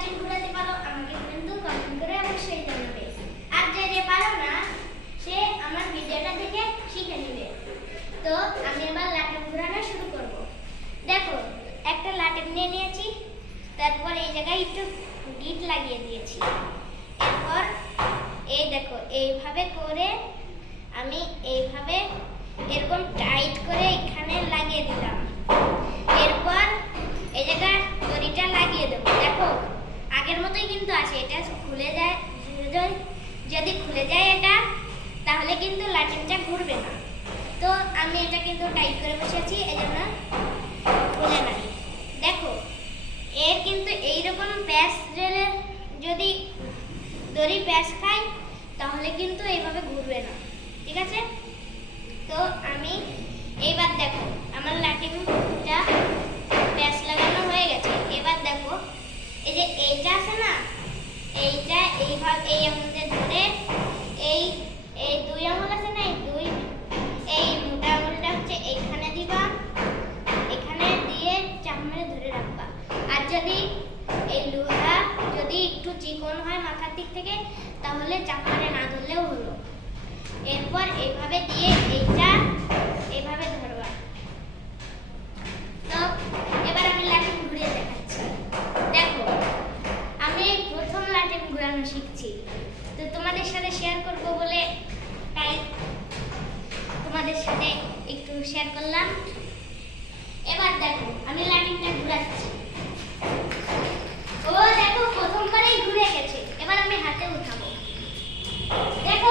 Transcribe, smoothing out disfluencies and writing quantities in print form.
লাঠিম ঘোরাতে পারো আমাকে কিন্তু কমেন্ট করে অবশ্যই জানাবে। আর যে পারো না সে আমার ভিডিওটা দেখে শিখে নেবে। তো আমি এবার লাঠিম ঘোরানো শুরু করব। দেখো একটা লাঠিম নিয়ে নিয়েছি, তারপর এই জায়গায় একটু গিট লাগিয়ে দিয়েছি। এরপর এই দেখো এইভাবে করে আমি এইভাবে এরকম টাইট করে এখানে লাগিয়ে দিলাম। এরপর এই জায়গায় দড়িটা লাগিয়ে দেবো। দেখো আগের মতোই কিন্তু আছে, এটা খুলে যায়। যদি খুলে যায় এটা তাহলে কিন্তু লাঠিমটা ঘুরবে না। তো আমি এটা কিন্তু টাইট করে বসেছি, এই জন্য খুলে নাই। দেখো এর কিন্তু এইরকম প্যাচ রেলে যদি দড়ি প্যাচ খায় তাহলে কিন্তু এইভাবে ঘুরবে না, ঠিক আছে? তো আমি এইবার দেখো আমার লাঠিমটা প্যাচ লাগানো হয়ে গেছে। এবার দেখো এই যে এইটা আছে না, এইটা এইভাবে এই আঙুলতে ধরে এই এই দুই আঙুল আছে না, এই মোটা আঙুলটা হচ্ছে এইখানে দিবা, এখানে দিয়ে চাপ মেরে ধরে রাখবা। আর যদি এই লোহা যদি একটু চিকন হয় মাথার দিক থেকে তাহলে চাপ মেরে না ধরলেও হলো। এরপর এইভাবে দিয়ে এইটা এইভাবে ধরবা। তো এবার আমি লাঠিম ঘুরিয়ে দেখাচ্ছি। দেখো আমি প্রথম লাঠিম ঘোরানো শিখছি, তো তোমাদের সাথে শেয়ার করব বলে তাই তোমাদের সাথে একটু শেয়ার করলাম। এবার দেখো আমি লাঠিমটা ঘোরাচ্ছি। ও দেখো প্রথমবারেই ঘুরে গেছে। এবার আমি হাতে উঠাবো। দেখো